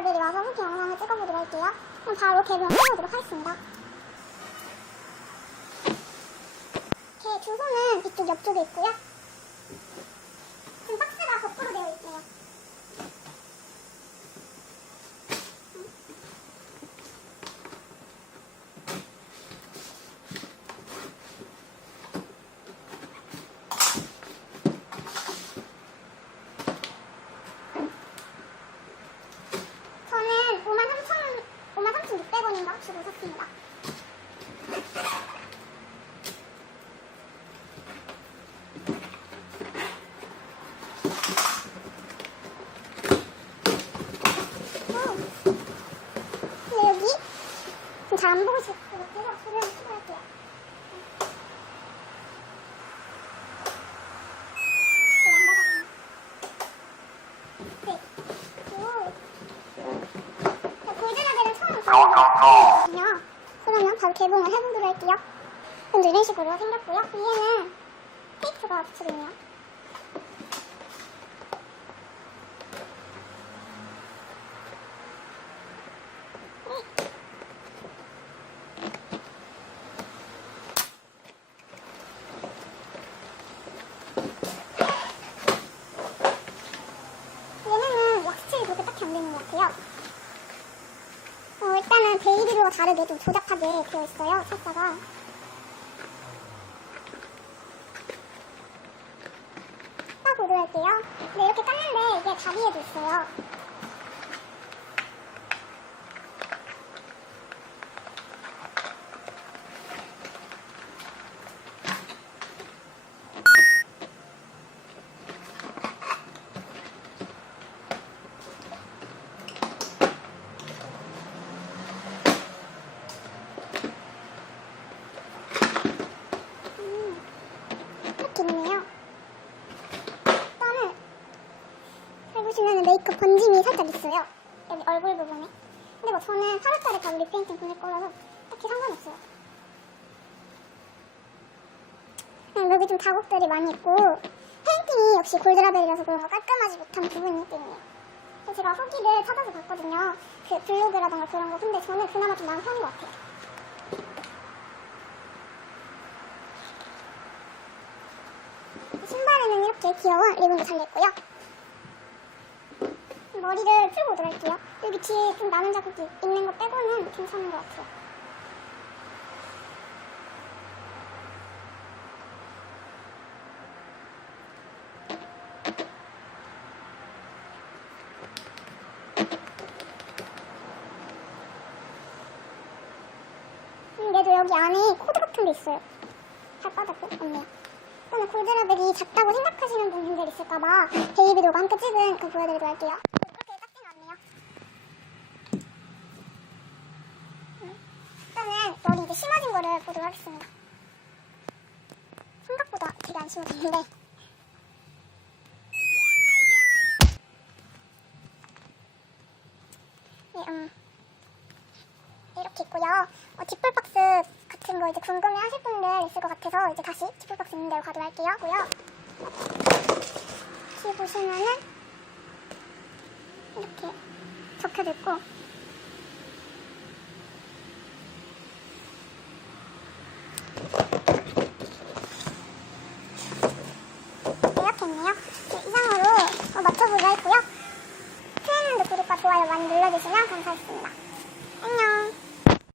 골드라벨이 와서 후기 영상을 찍어보도록 할게요. 그럼 바로 개봉을 해보도록 하겠습니다. 개 주소는 이쪽 옆쪽에 있고요. 지금 박스가 거꾸로 되어 있네요. 저는 53,600원인가 주고 샀습니다. 근데 여기 좀 잘 안 보고 싶어서 소리를 키워할게요. 골드라벨은 처음 봤거든요. 그러면 바로 개봉을 해보도록 할게요. 먼저 이런 식으로 생겼고요. 위에는 테이프가 붙여져 있네요. 얘네는 왁스칠이 그렇게 딱히 안 되는 것 같아요. 일단은 베이비로와 다르게 좀 조잡하게 되어 있어요. 살짝가 까보도록 할게요. 근데 이렇게 깠는데 이게 다리에도 있어요. 이렇게 있네요. 일단은 잘 보시면 메이크업 번짐이 살짝 있어요. 여기 얼굴 부분에. 근데 뭐 저는 8월달에 바로 리페인팅 보낼 거라서 딱히 상관없어요. 그냥 여기 좀 자국들이 많이 있고 페인팅이 역시 골드라벨이라서 그런가 깔끔하지 못한 부분이 있거든요. 제가 후기를 찾아서 봤거든요. 그 블로그라던가 그런 거. 근데 저는 그나마 좀 나은 편인 것 같아요. 신발에는 이렇게 귀여운 리본도 달려있고요. 머리를 풀고 오도록 할게요. 여기 뒤에 좀 나는 자국이 있는 거 빼고는 괜찮은 것 같아요. 얘도 여기 안에 코드 같은 게 있어요. 발바닥에 없네요. 저는 골드라벨이 작다고 생각하시는 분들 있을까봐 베이비도가 함께 찍은 거 보여드리도록 할게요. 그렇게 작진 않네요. 일단은 머리 이제 심어진 거를 보도록 하겠습니다. 생각보다 되게 안 심어졌는데 네, 이렇게 있고요. 뒷불박스 같은 거 이제 궁금해 하실 분들 있을 것 같아서 이제 다시 뒷불박스 있는 데로 가도록 할게요. 뒤에 보시면은 이렇게 적혀져 있고 이렇게 있네요. 이상으로 맞춰보자 했고요. 트레이닝도 구독과 좋아요 많이 눌러주시면 감사하겠습니다. 안녕.